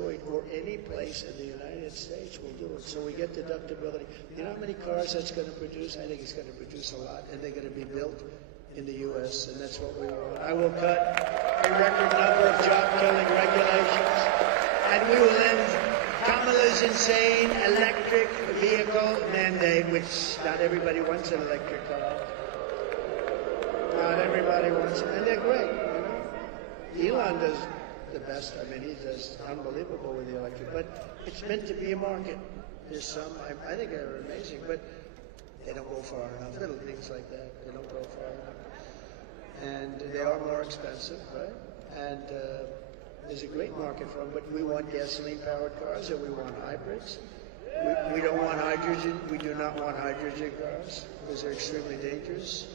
Detroit or any place in the United States will do it. So we get deductibility. You know how many cars that's going to produce? I think it's going to produce a lot, and they're going to be built in the U.S., and that's what we want. I will cut a record number of job-killing regulations, and we will end Kamala's insane electric vehicle mandate, which not everybody wants an electric car. Not everybody wants it, and they're great, you know. Elon does the best. I mean, he does unbelievable with the electric, but it's meant to be a market. There's some, I think they're amazing, but they don't go far enough. Little things like that, they don't go far enough. And they are more expensive, right? And there's a great market for them, but we want gasoline-powered cars, or we want hybrids. We don't want hydrogen. We do not want hydrogen cars because they're extremely dangerous.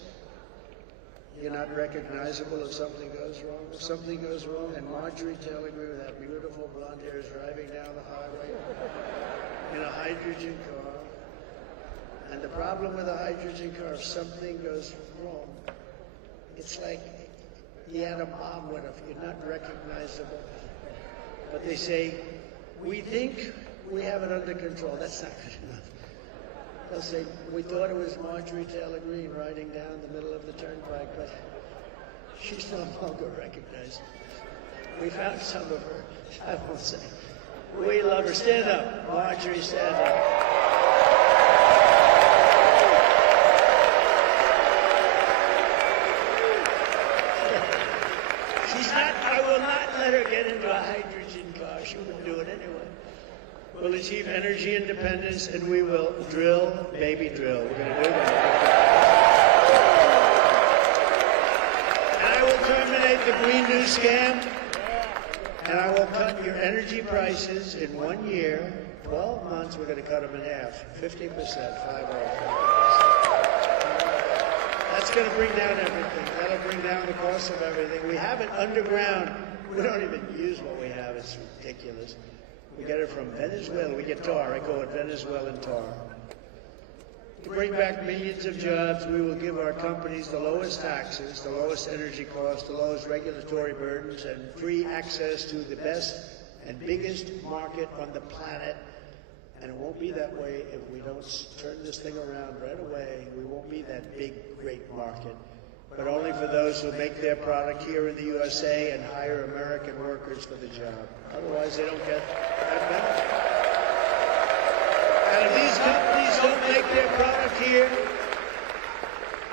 You're not recognizable if something goes wrong. If something goes wrong, and Marjorie telling me with that beautiful blonde hair is driving down the highway in a hydrogen car. And the problem with a hydrogen car, if something goes wrong, it's like he had a bomb with him. You're not recognizable. But they say, we think we have it under control. That's not good enough. They'll say, we thought it was Marjorie Taylor Greene riding down the middle of the turnpike, but she's no longer recognized. We found some of her. I won't say. We love her. Stand up. Marjorie, stand up. I will not let her get into a hydrogen car. She wouldn't do it anyway. We'll achieve energy independence, and we will drill, baby, drill. We're going to do that. And I will terminate the Green New Scam, and I will cut your energy prices in 1 year, 12 months. We're going to cut them in half, 50%, 50%. That's going to bring down everything. That'll bring down the cost of everything. We have it underground. We don't even use what we have. It's ridiculous. We get it from Venezuela. We get tar. I call it Venezuelan tar. To bring back millions of jobs, we will give our companies the lowest taxes, the lowest energy costs, the lowest regulatory burdens, and free access to the best and biggest market on the planet. And it won't be that way if we don't turn this thing around right away. We won't be that big, great market, but only for those who make their product here in the USA and hire American workers for the job. Otherwise, they don't get that benefit. And if these companies don't make their product here,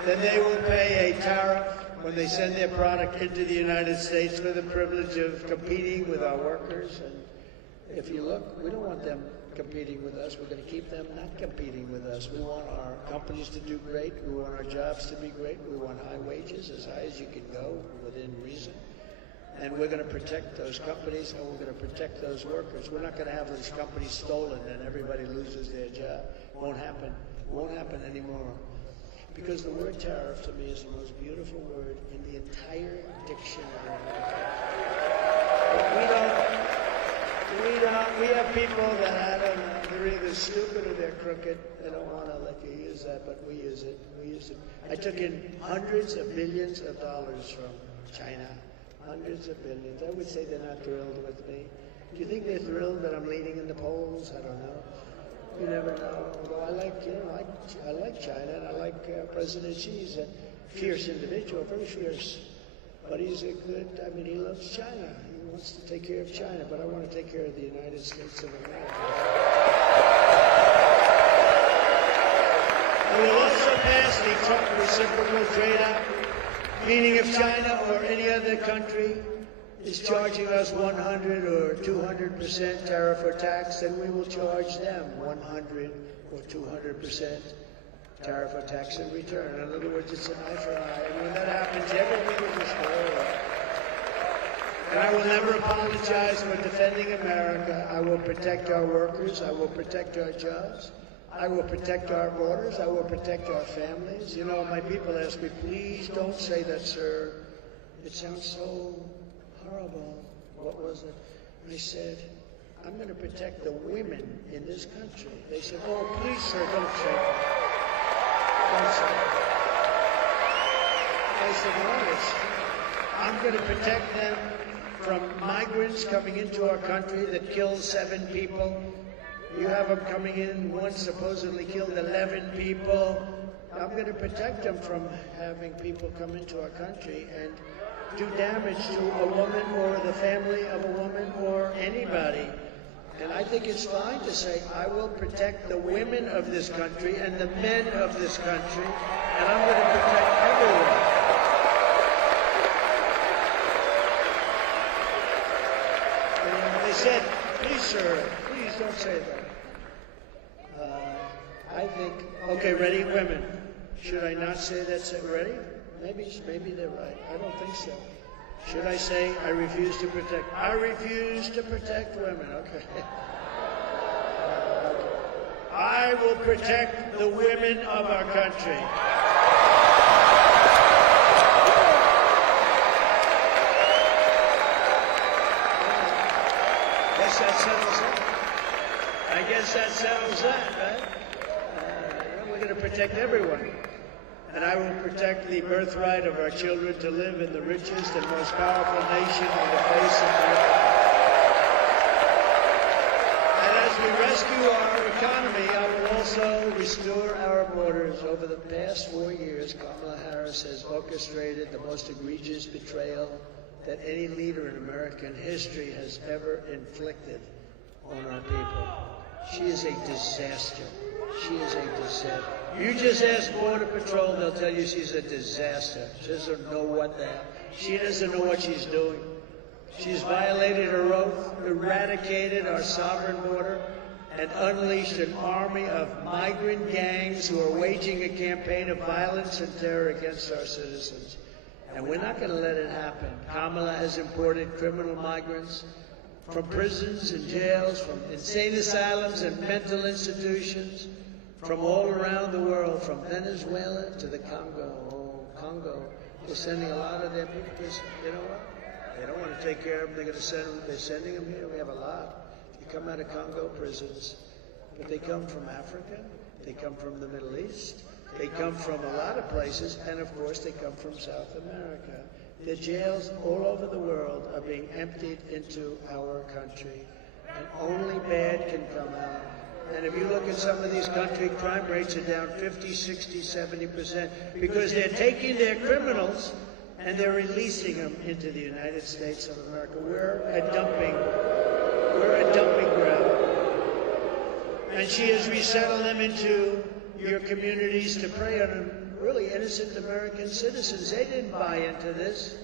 then they will pay a tariff when they send their product into the United States for the privilege of competing with our workers. And if you look, we don't want them competing with us. We're going to keep them not competing with us. We want our companies to do great. We want our jobs to be great. We want high wages, as high as you can go within reason. And we're going to protect those companies, and we're going to protect those workers. We're not going to have those companies stolen and everybody loses their job. Won't happen. Won't happen anymore. Because the word tariff to me is the most beautiful word in the entire dictionary. We have people that, I don't know, they're either stupid or they're crooked. They don't want to let you use that, but we use it. We use it. I took in hundreds of billions of dollars from China. Hundreds of billions. I would say they're not thrilled with me. Do you think they're thrilled that I'm leading in the polls? I don't know. You never know. Although I like China, and I like President Xi. He's a fierce individual, very fierce. But he's a good, he loves China. He wants to take care of China, but I want to take care of the United States of America. We will also pass the Trump Reciprocal Trade Act, meaning if China or any other country is charging us 100 or 200% tariff or tax, then we will charge them 100 or 200% tariff or tax in return. In other words, it's an eye for an eye. And when that happens, everything will just go away. And I will never apologize for defending America. I will protect our workers. I will protect our jobs. I will protect our borders. I will protect our families. You know, my people ask me, please don't say that, sir. It sounds so horrible. What was it? I said, I'm going to protect the women in this country. They said, oh, please, sir, don't say that. Don't say that. I said, notice, I'm going to protect them from migrants coming into our country that killed 7 people. You have them coming in, one supposedly killed 11 people. I'm going to protect them from having people come into our country and do damage to a woman or the family of a woman or anybody. And I think it's fine to say, I will protect the women of this country and the men of this country, and I'm going to protect everyone. And they said, please, sir, please don't say that. I think, okay, ready, women. Should I not say that? Ready? Maybe they're right. I don't think so. Should I say, I refuse to protect? I refuse to protect women. Okay. I will protect the women of our country. Guess that settles it. I guess that settles that, right? We're going to protect everyone. And I will protect the birthright of our children to live in the richest and most powerful nation on the face of the earth. And as we rescue our economy, I will also restore our borders. Over the past 4 years, Kamala Harris has orchestrated the most egregious betrayal that any leader in American history has ever inflicted on our people. She is a disaster. She is a disaster. You just ask Border Patrol, they'll tell you she's a disaster. She doesn't know what the hell. She doesn't know what she's doing. She's violated her oath, eradicated our sovereign border, and unleashed an army of migrant gangs who are waging a campaign of violence and terror against our citizens. And we're not going to let it happen. Kamala has imported criminal migrants from prisons and jails, from insane asylums and mental institutions, from all around the world, from Venezuela to the Congo. Oh, Congo. They're sending a lot of their people. You know what? They don't want to take care of them. They're going to send them. They're sending them here. We have a lot. They come out of Congo prisons. But they come from Africa. They come from the Middle East. They come from a lot of places. And, of course, they come from South America. The jails all over the world are being emptied into our country. And only bad can come out. And if you look at some of these countries, crime rates are down 50, 60, 70%, because they're taking their criminals and they're releasing them into the United States of America. We're a dumping ground. And she has resettled them into your communities to prey on really innocent American citizens. They didn't buy into this.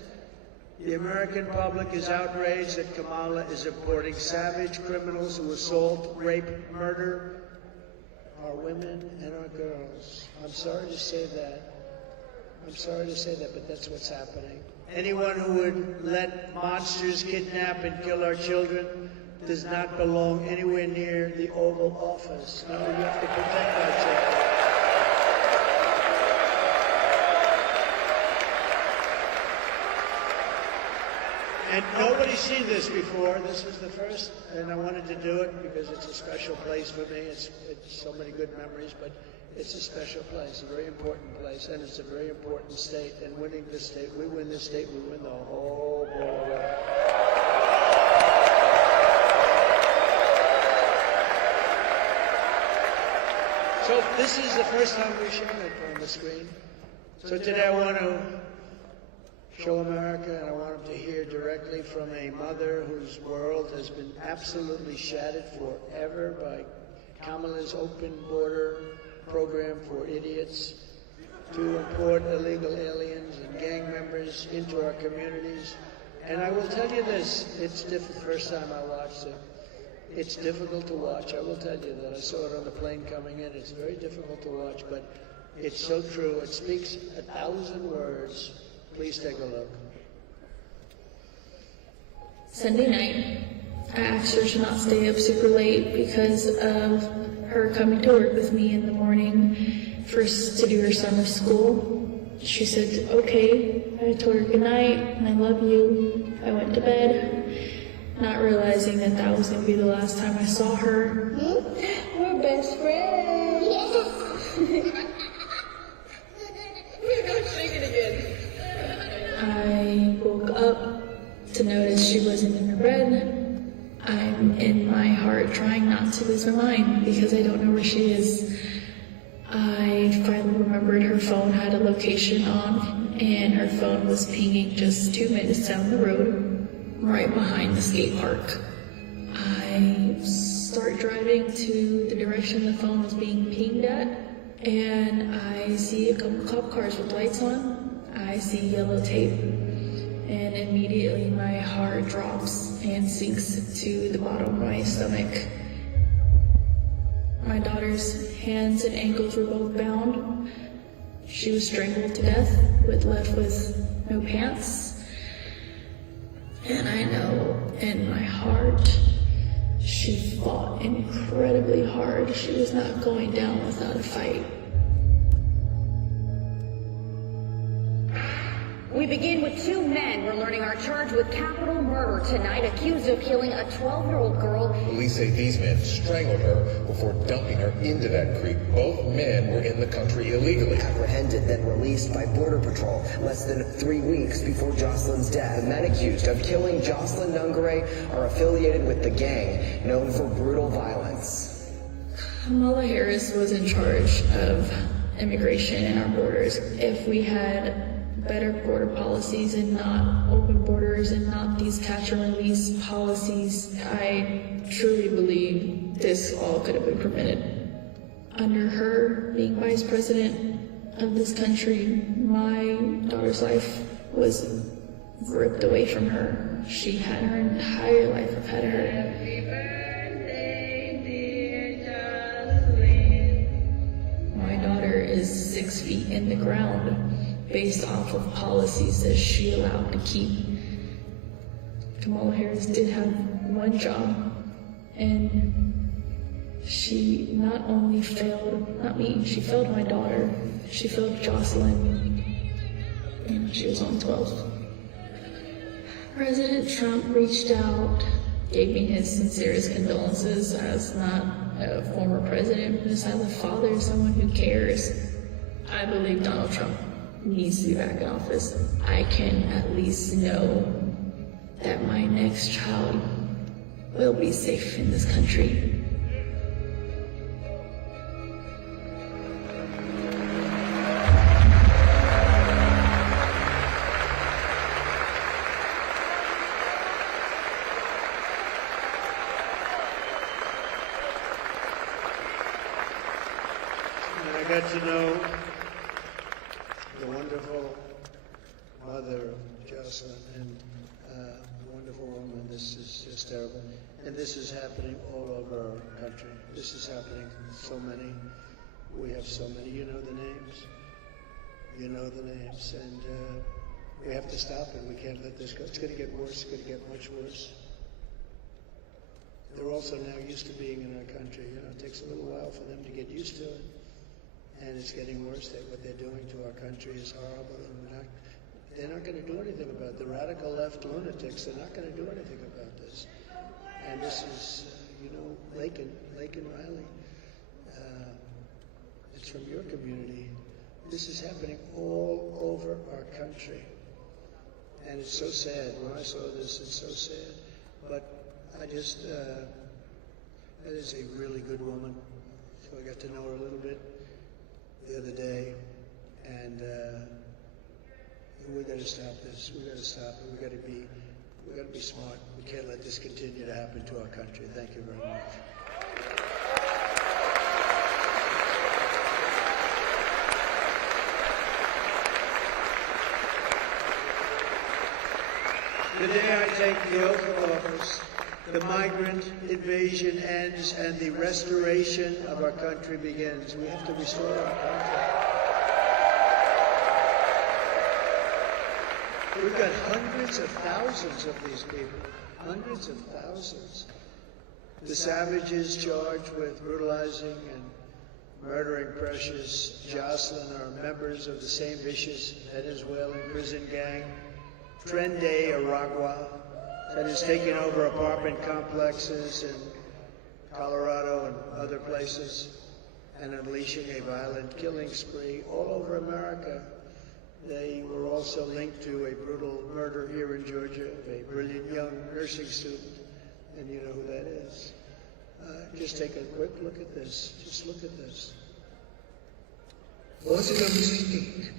The American public is outraged that Kamala is importing savage criminals who assault, rape, murder our women and our girls. I'm sorry to say that. I'm sorry to say that, but that's what's happening. Anyone who would let monsters kidnap and kill our children does not belong anywhere near the Oval Office. No, you have to protect our children. And nobody's seen this before. This is the first, and I wanted to do it because it's a special place for me. It's so many good memories, but it's a special place, a very important place, and it's a very important state. And winning this state, we win this state, we win the whole border. So this is the first time we've shown it on the screen. So today I want to show America, and I want them to hear directly from a mother whose world has been absolutely shattered forever by Kamala's open border program for idiots to import illegal aliens and gang members into our communities. And I will tell you this, it's the first time I watched it. It's difficult to watch, I will tell you that. I saw it on the plane coming in. It's very difficult to watch, but it's so true. It speaks 1,000 words. Please take a look. Sunday night, I asked her to not stay up super late because of her coming to work with me in the morning first to do her summer school. She said, okay. I told her good night and I love you. I went to bed, not realizing that that was going to be the last time I saw her. We're best friends. Yes. Shake it again. I woke up to notice she wasn't in her bed. I'm in my heart trying not to lose my mind because I don't know where she is. I finally remembered her phone had a location on, and her phone was pinging just 2 minutes down the road, right behind the skate park. I start driving to the direction the phone was being pinged at, and I see a couple cop cars with lights on. I see yellow tape, and immediately my heart drops and sinks to the bottom of my stomach. My daughter's hands and ankles were both bound. She was strangled to death, left with no pants. And I know in my heart, she fought incredibly hard. She was not going down without a fight. We begin with 2 men we're learning are charged with capital murder tonight, accused of killing a 12-year-old girl. Police say these men strangled her before dumping her into that creek. Both men were in the country illegally. Apprehended, then released by Border Patrol less than 3 weeks before Jocelyn's death. The men accused of killing Jocelyn Nungare are affiliated with the gang known for brutal violence. Kamala Harris was in charge of immigration and our borders. If we had better border policies and not open borders and not these catch and release policies, I truly believe this all could have been prevented. Under her being vice president of this country, my daughter's life was ripped away from her. She had her entire life ahead of her. Happy birthday, dear Jocelyn. My daughter is 6 feet in the ground, based off of policies that she allowed to keep. Kamala Harris did have one job, and she not only failed, not me, she failed my daughter, she failed Jocelyn, and she was on 12. President Trump reached out, gave me his sincerest condolences as not a former president, but as a father, someone who cares. I believe Donald Trump needs to be back in office. I can at least know that my next child will be safe in this country. And I got to know the wonderful mother of Jocelyn and a wonderful woman. This is just terrible. And this is happening all over our country. This is happening so many. We have so many. You know the names. You know the names. And we have to stop it. We can't let this go. It's going to get worse. It's going to get much worse. They're also now used to being in our country. You know, it takes a little while for them to get used to it. And it's getting worse. What they're doing to our country is horrible, and they're not going to do anything about it. The radical left lunatics, they're not going to do anything about this. And this is, Lakin Riley. It's from your community. This is happening all over our country. And it's so sad. When I saw this, it's so sad. But I just, that is a really good woman. So I got to know her a little bit the other day, and we got to stop this. We got to stop it. We got to be smart. We can't let this continue to happen to our country. Thank you very much. The day I take the oath of office, the migrant invasion ends and the restoration of our country begins. We have to restore our country. We've got hundreds of thousands of these people. Hundreds of thousands. The savages charged with brutalizing and murdering precious Jocelyn are members of the same vicious Venezuelan prison gang, Trende Aragua, that has taken over apartment complexes in Colorado and other places and unleashing a violent killing spree all over America. They were also linked to a brutal murder here in Georgia of a brilliant young nursing student, and you know who that is. Just take a quick look at this. Just look at this. Was it a mistake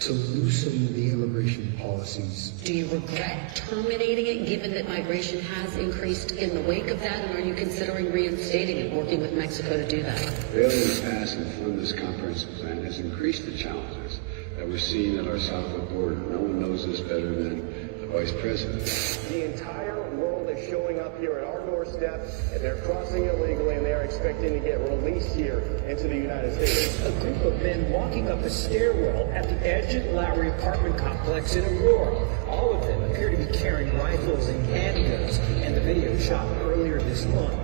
to loosen the immigration policies? Do you regret terminating it, given that migration has increased in the wake of that, and are you considering reinstating it, working with Mexico to do that? Failure to pass and fund this comprehensive plan has increased the challenges that we're seeing at our southwest border. No one knows this better than the Vice President. The entire world is showing up here at our doorstep, and they're crossing illegally, and they are expecting to get released here into the United States. A group of men walking up a stairwell at the Edgett Lowry apartment complex in Aurora. All of them appear to be carrying rifles and handguns, and the video shot earlier this month.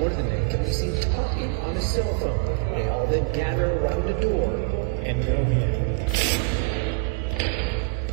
One of the men can be seen talking on a cell phone. They all then gather around the door and go in.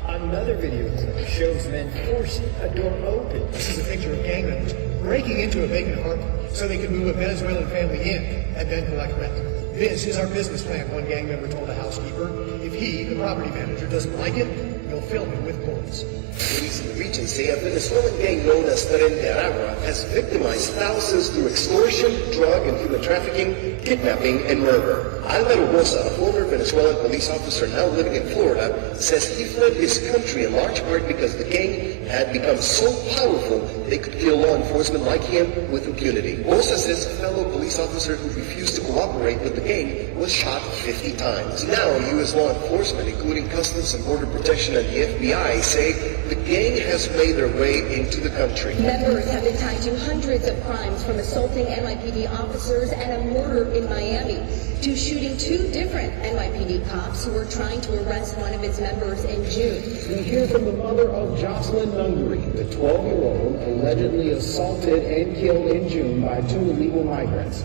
Another video clip shows men forcing a door open. This is a picture of gang members breaking into a vacant apartment so they could move a Venezuelan family in and then collect rent. This is our business plan, one gang member told a housekeeper. If he, the property manager, doesn't like it, he'll fill him with bullets. Police in the region say a Venezuelan gang known as Aragua has victimized thousands through extortion, drug and human trafficking, kidnapping, and murder. Alvaro Rosa, a former Venezuelan police officer now living in Florida, says he fled his country in large part because the gang had become so powerful they could kill law enforcement like him with impunity. Rosa says a fellow police officer who refused to cooperate with the gang was shot 50 times. Now, U.S. law enforcement, including Customs and Border Protection and the FBI, say the gang has made their way into the country. Members have been tied to hundreds of crimes, from assaulting NYPD officers and a murder in Miami to shooting two different NYPD cops who were trying to arrest one of its members in June. We hear from the mother of Jocelyn Nungary, the 12-year-old allegedly assaulted and killed in June by two illegal migrants.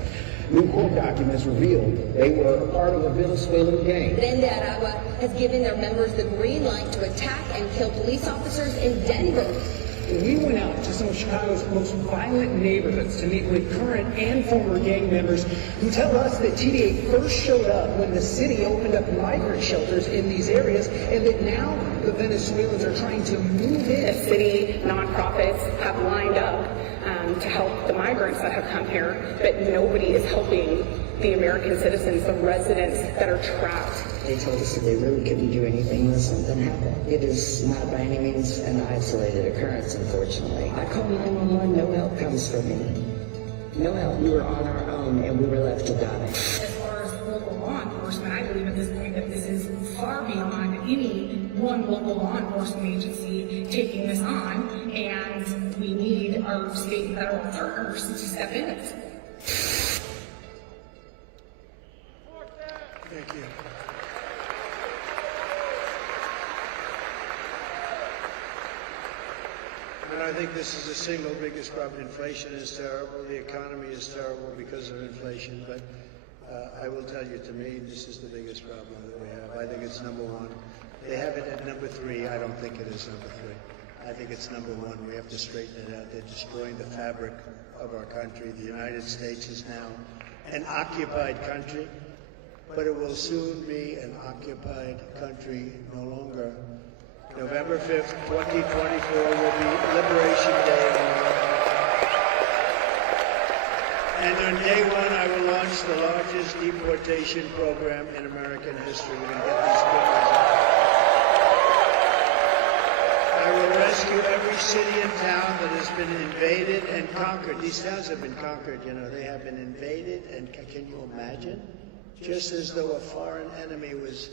New court documents revealed they were a part of a Venezuelan gang. Tren de Aragua has given their members the green light to attack and kill police officers in Denver. We went out to some of Chicago's most violent neighborhoods to meet with current and former gang members who tell us that TDA first showed up when the city opened up migrant shelters in these areas, and that now the Venezuelans are trying to move in. The city nonprofits have lined up to help the migrants that have come here, but nobody is helping the American citizens, the residents that are trapped. They told us that they really couldn't do anything unless something happened. It is not by any means an isolated occurrence, unfortunately. I call 911, no help comes from me. No help. We were on our own and we were left to die. As far as local law enforcement, I believe at this point that this is far beyond any one local law enforcement agency taking this on, and we need our state and federal partners to step in it. Thank you. And I think this is the single biggest problem. Inflation is terrible. The economy is terrible because of inflation. But I will tell you, to me, this is the biggest problem that we have. I think it's number one. They have it at number 3. I don't think it is number 3. I think it's number 1. We have to straighten it out. They're destroying the fabric of our country. The United States is now an occupied country, but it will soon be an occupied country no longer. November 5th, 2024 will be Liberation Day in America. And on day 1, I will launch the largest deportation program in American history. We're going to get these criminals out. I will rescue every city and town that has been invaded and conquered. These towns have been conquered, you know. They have been invaded, and can you imagine? Just as though a foreign enemy was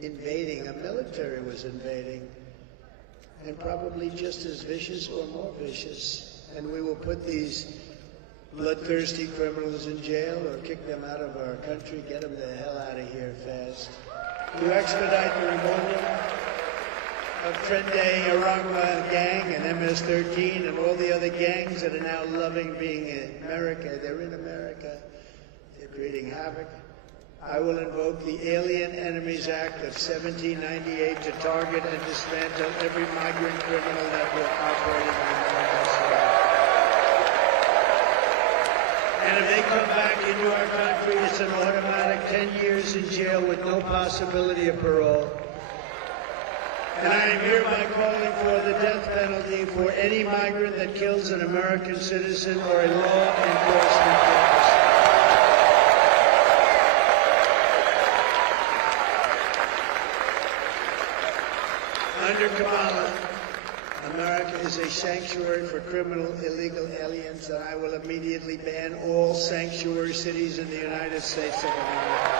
invading, a military was invading, and probably just as vicious or more vicious. And we will put these bloodthirsty criminals in jail or kick them out of our country, get them the hell out of here fast. To expedite the removal of Tren de Aragua gang and MS-13 and all the other gangs that are now loving being in America. They're in America. They're creating havoc. I will invoke the Alien Enemies Act of 1798 to target and dismantle every migrant criminal network operating in American soil. And if they come back into our country, it's an automatic 10 years in jail with no possibility of parole. And I am hereby calling for the death penalty for any migrant that kills an American citizen or a law enforcement officer. Under Kamala, America is a sanctuary for criminal illegal aliens, and I will immediately ban all sanctuary cities in the United States of America.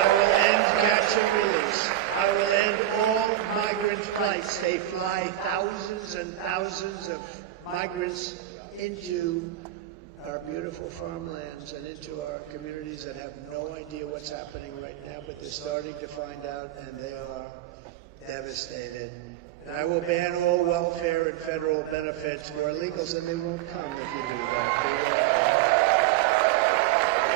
I will end catch and release. I will end all migrant flights. They fly thousands and thousands of migrants into our beautiful farmlands and into our communities that have no idea what's happening right now, but they're starting to find out, and they are devastated. And I will ban all welfare and federal benefits for illegals, and they won't come if you do that.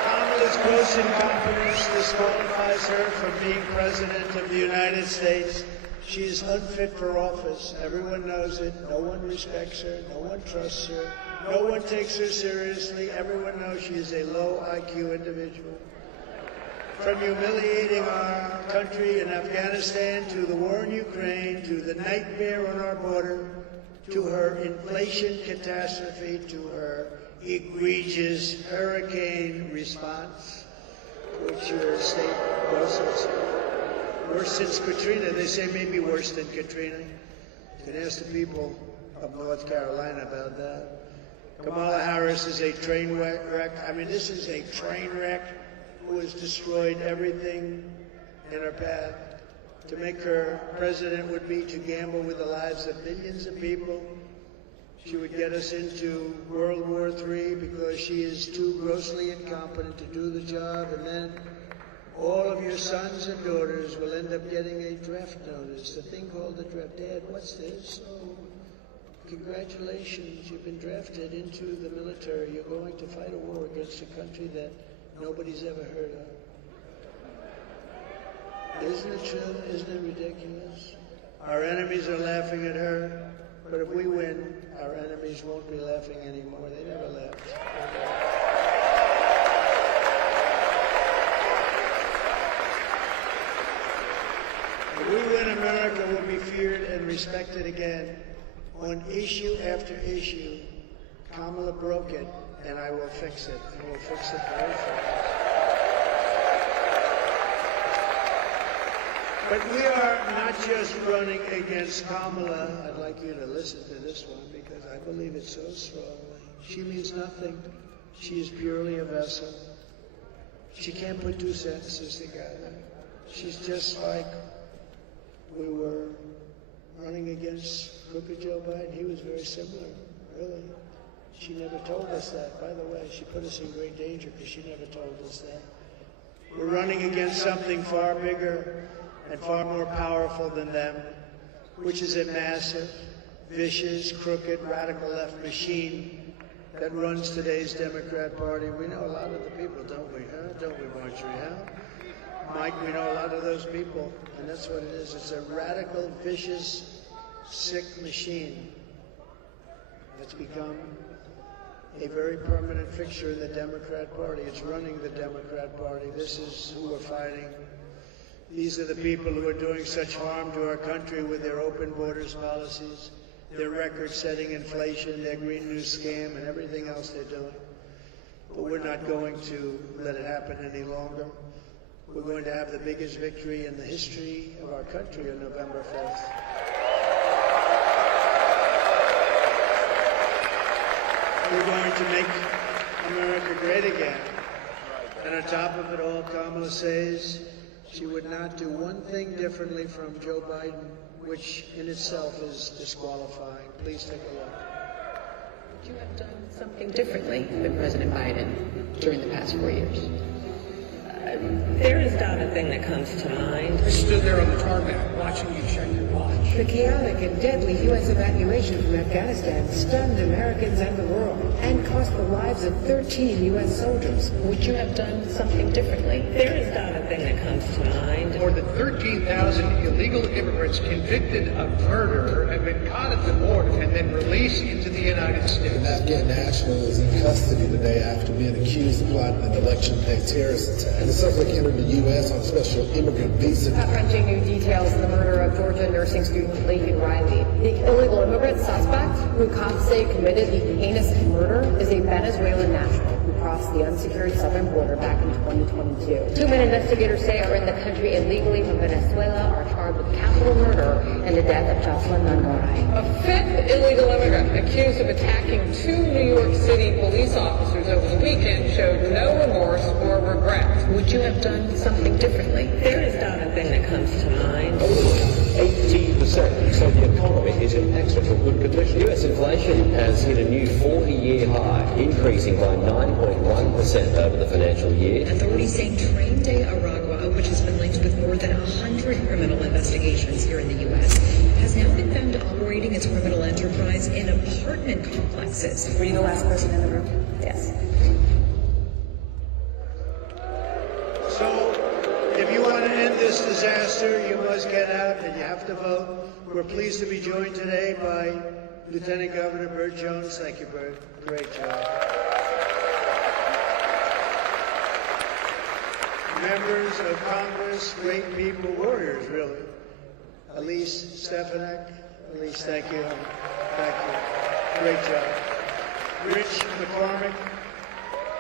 Kamala's gross incompetence disqualifies her from being president of the United States. She is unfit for office. Everyone knows it. No one respects her. No one trusts her. No one takes her seriously. Everyone knows she is a low IQ individual. From humiliating our country in Afghanistan to the war in Ukraine to the nightmare on our border to her inflation catastrophe to her egregious hurricane response, which your state was worse since Katrina. They say maybe worse than Katrina. You can ask the people of North Carolina about that. Kamala Harris is a train wreck. I mean, this is a train wreck who has destroyed everything in her path. To make her president would be to gamble with the lives of millions of people. She would get us into World War III because she is too grossly incompetent to do the job, and then all of your sons and daughters will end up getting a draft notice, the thing called the draft. Dad, what's this? Oh, congratulations, you've been drafted into the military. You're going to fight a war against a country that nobody's ever heard of. Isn't it true? Isn't it ridiculous? Our enemies are laughing at her, but if we win, our enemies won't be laughing anymore. They never laughed. If we win, America will be feared and respected again. On issue after issue, Kamala broke it, and I will fix it. I will fix it very fast. But we are not just running against Kamala. I'd like you to listen to this one because I believe it so strongly. She means nothing. She is purely a vessel. She can't put two sentences together. She's just like we were running against crooked Joe Biden. He was very similar, really. She never told us that. By the way, she put us in great danger because she never told us that. We're running against something far bigger and far more powerful than them, which is a massive, vicious, crooked, radical left machine that runs today's Democrat Party. We know a lot of the people, don't we? Huh? Don't we, Marjorie? Huh? Mike, we know a lot of those people, and that's what it is. It's a radical, vicious, sick machine that's become a very permanent fixture in the Democrat Party. It's running the Democrat Party. This is who we're fighting. These are the people who are doing such harm to our country with their open borders policies, their record-setting inflation, their Green New scam, and everything else they're doing. But we're not going to let it happen any longer. We're going to have the biggest victory in the history of our country on November 5th. We're going to make America great again. And on top of it all, Kamala says she would not do one thing differently from Joe Biden, which in itself is disqualifying. Please take a look. Would you have done something differently than President Biden during the past 4 years? There is not a thing that comes to mind. I stood there on the tarmac watching you check your watch. The chaotic and deadly U.S. evacuation from Afghanistan stunned Americans and the world and caused cost the lives of 13 U.S. soldiers. Would you have done something differently? There is not a thing that comes to mind. More than 13,000 illegal immigrants convicted of murder have been caught at the border and then released into the United States. An Afghan national is in custody today after being accused of plotting an election-day terrorist attack. And the subject entered the U.S. on a special immigrant visa. Gut-wrenching new details in the murder of Georgia nursing student Laken Riley. The illegal immigrant suspect, who cops say committed the heinous murder, is a Venezuelan national who crossed the unsecured southern border back in 2022. 2 men investigators say are in the country illegally from Venezuela are charged with capital murder and the death of Jocelyn Nungaray. A fifth illegal immigrant accused of attacking 2 New York City police officers over the weekend showed no remorse or regret. Would you have done something differently? There is not a thing that comes to mind. 18%, so the economy is in excellent good condition. US inflation has hit a new 40-year high, increasing by 9.1% over the financial year. Authorities say Train de Aragua, which has been linked with more than 100 criminal investigations here in the U.S., has now been found operating its criminal enterprise in apartment complexes. Were you the last person in the room? Yes. So, if you want to end this disaster, you must get out and you have to vote. We're pleased to be joined today by Lieutenant Governor Burt Jones. Thank you, Burt. Great job. Members of Congress, great people, warriors, really. Elise Stefanik. Elise, thank you. Thank you. Great job. Rich McCormick.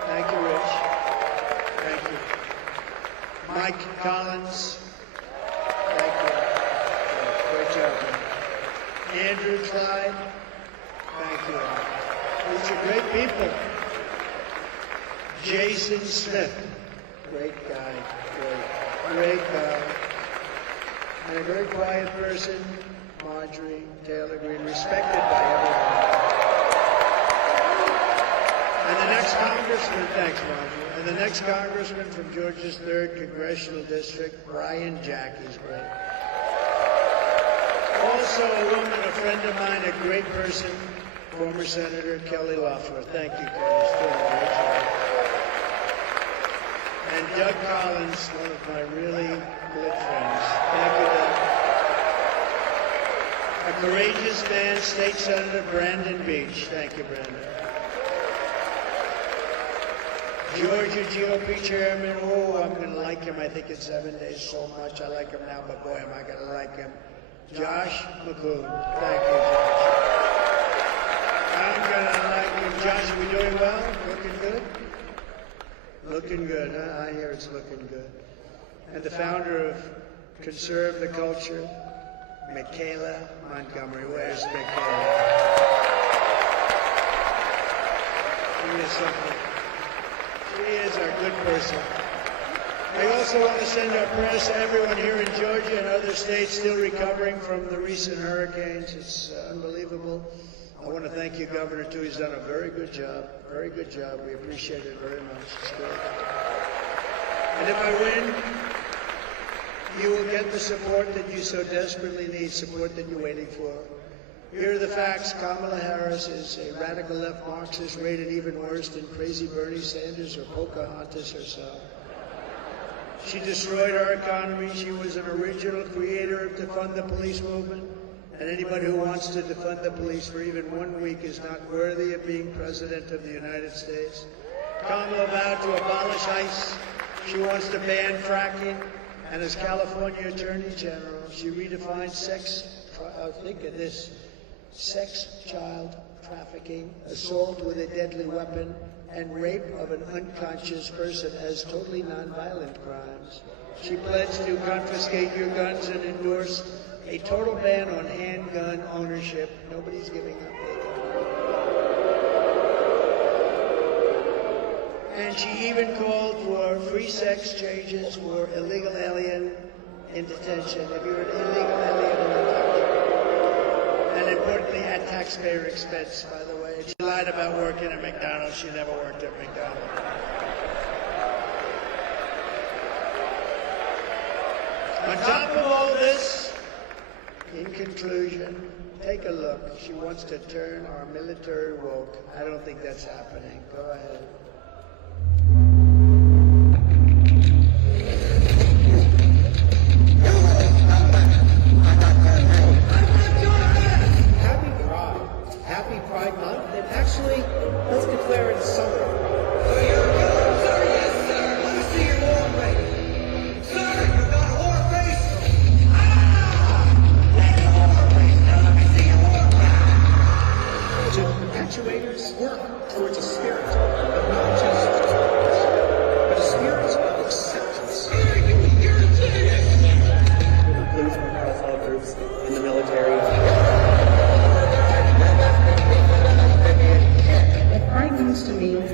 Thank you, Rich. Thank you. Mike Collins. Thank you. Great job. Andrew Clyde. Thank you. These are great people. Jason Smith. Great guy. Great guy. And a very quiet person, Marjorie Taylor Greene, respected by everyone. And the next congressman, thanks, Marjorie. And the next congressman from Georgia's 3rd Congressional District, Brian Jack, is great. Also a woman, a friend of mine, a great person, former Senator Kelly Loeffler. Thank you, Kelly. Still a great job. And Doug Collins, one of my really good friends. Thank you, Doug. A courageous man, State Senator Brandon Beach. Thank you, Brandon. Georgia GOP Chairman, I'm going to like him. I think in 7 days so much. I like him now, but boy, am I going to like him. Josh McCoon. Thank you, Josh. I'm going to like him. Josh, are we doing well? Looking good? Looking good, huh? I hear it's looking good. And the founder of Conserve the Culture, Michaela Montgomery. Where's Michaela? She is something. She is our good person. I also want to send our prayers to everyone here in Georgia and other states still recovering from the recent hurricanes. It's unbelievable. I want to thank you, Governor, too. He's done a very good job. Very good job. We appreciate it very much. It's good. And if I win, you will get the support that you so desperately need, support that you're waiting for. Here are the facts. Kamala Harris is a radical left Marxist rated even worse than crazy Bernie Sanders or Pocahontas herself. She destroyed our economy. She was an original creator of defund the police movement. And anybody who wants to defund the police for even 1 week is not worthy of being President of the United States. Kamala vowed to abolish ICE. She wants to ban fracking. And as California Attorney General, she redefined sex, think of this, sex, child trafficking, assault with a deadly weapon, and rape of an unconscious person as totally nonviolent crimes. She pledged to confiscate your guns and endorse a total ban on handgun ownership. Nobody's giving up. And she even called for free sex changes for illegal alien in detention. If you're an illegal alien in detention. And importantly, at taxpayer expense, by the way. She lied about working at McDonald's. She never worked at McDonald's. On top of all this, in conclusion, take a look. She wants to turn our military woke. I don't think that's happening. Go ahead. Happy Pride Month, and actually, let's declare it summer. To perpetuators, work towards a spirit of not just tolerance, but a spirit of acceptance. Includes across all groups in the military. What Pride means to me is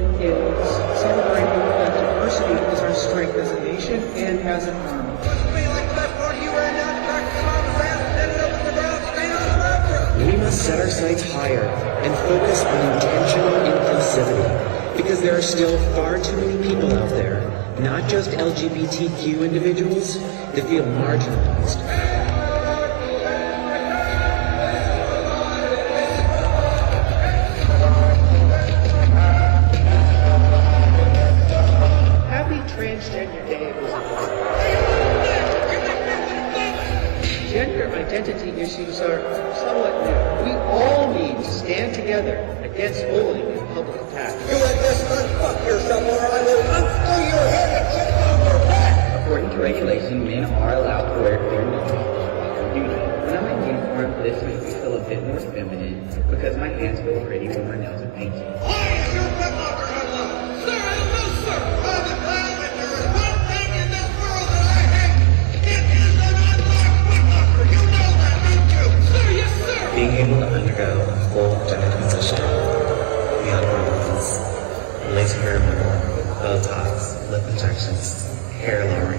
celebrating that diversity is our strength as a nation and as an army. We must set our sights higher and focus on intentional inclusivity, because there are still far too many people out there, not just LGBTQ individuals, that feel marginalized. Happy Transgender Day, Gender identity issues are somewhat new. We all need to stand together against bullying and public attack. You let this unfuck yourself or I will unscrew your head and chip off your back! According to regulation, men are allowed to wear clear uniforms while duty. When I'm in uniform, this makes me feel a bit more feminine because my hands feel pretty when my nails are painted. Being able to undergo a full gender transition beyond hormones, lace hair removal, Botox, lip injections, hair lowering.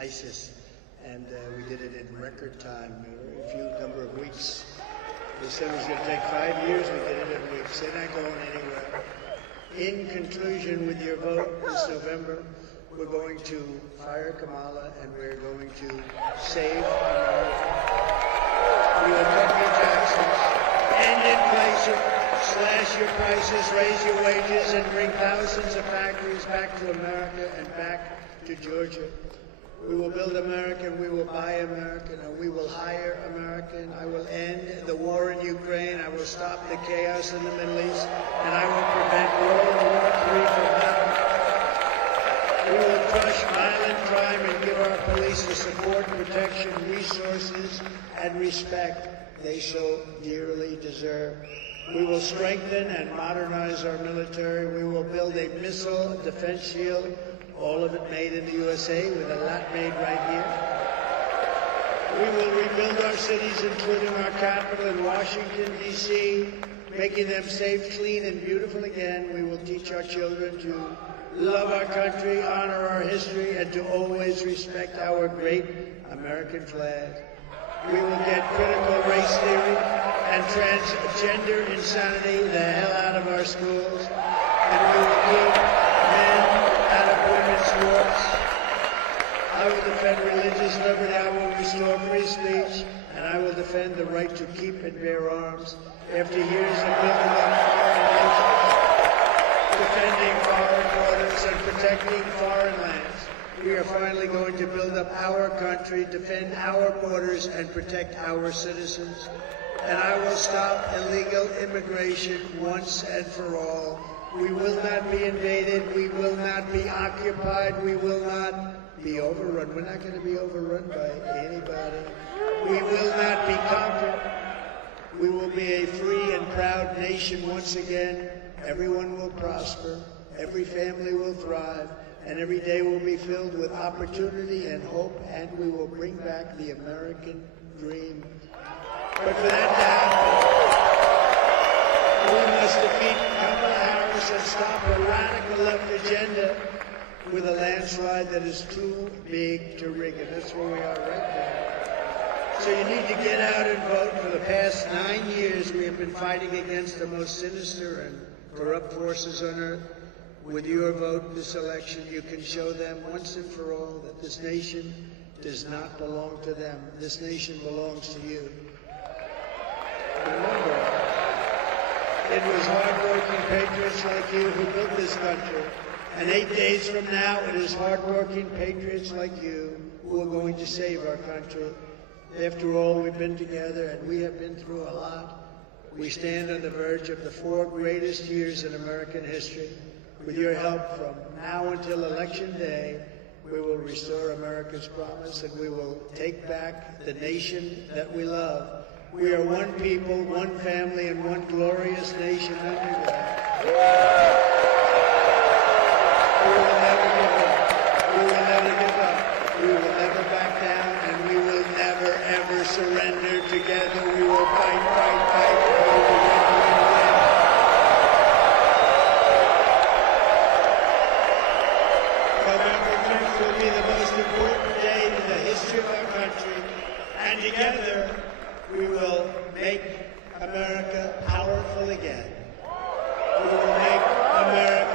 ISIS, and we did it in record time, a few number of weeks. They said it was going to take 5 years, we did it in weeks. They're not going anywhere. In conclusion, with your vote this November, we're going to fire Kamala and we're going to save America. We will cut your taxes, end inflation, slash your prices, raise your wages, and bring thousands of factories back to America and back to Georgia. We will build American, we will buy American, and we will hire American. I will end the war in Ukraine. I will stop the chaos in the Middle East, and I will prevent World War III from happening. We will crush violent crime and give our police the support, protection, resources, and respect they so dearly deserve. We will strengthen and modernize our military. We will build a missile defense shield, all of it made in the USA, with a lot made right here. We will rebuild our cities, including our capital in Washington, D.C., making them safe, clean, and beautiful again. We will teach our children to love our country, honor our history, and to always respect our great American flag. We will get critical race theory and transgender insanity the hell out of our schools, and we will give men out of women's wars. I will defend religious liberty, I will restore free speech, and I will defend the right to keep and bear arms. After years of building up foreign nations, defending foreign borders, and protecting foreign lands, we are finally going to build up our country, defend our borders, and protect our citizens. And I will stop illegal immigration once and for all. We will not be invaded. We will not be occupied. We will not be overrun. We're not going to be overrun by anybody. We will not be conquered. We will be a free and proud nation once again. Everyone will prosper. Every family will thrive. And every day will be filled with opportunity and hope. And we will bring back the American dream. But for that to happen, we must defeat Kamala Harris and stop a radical left agenda with a landslide that is too big to rig. And that's where we are right now. So you need to get out and vote. For the past 9 years, we have been fighting against the most sinister and corrupt forces on earth. With your vote in this election, you can show them once and for all that this nation does not belong to them. This nation belongs to you. Remember, it was hard-working patriots like you who built this country. And 8 days from now, it is hard-working patriots like you who are going to save our country. After all, we've been together and we have been through a lot. We stand on the verge of the 4 greatest years in American history. With your help, from now until Election Day, we will restore America's promise and we will take back the nation that we love. We are one people, one family, and one glorious nation under God. We will never give up. We will never give up. We will never back down, and we will never, ever surrender. Together we will fight, fight, fight. We will win, win, win. November 5th will be the most important day in the history of our country, and together we will make America powerful again. We will make America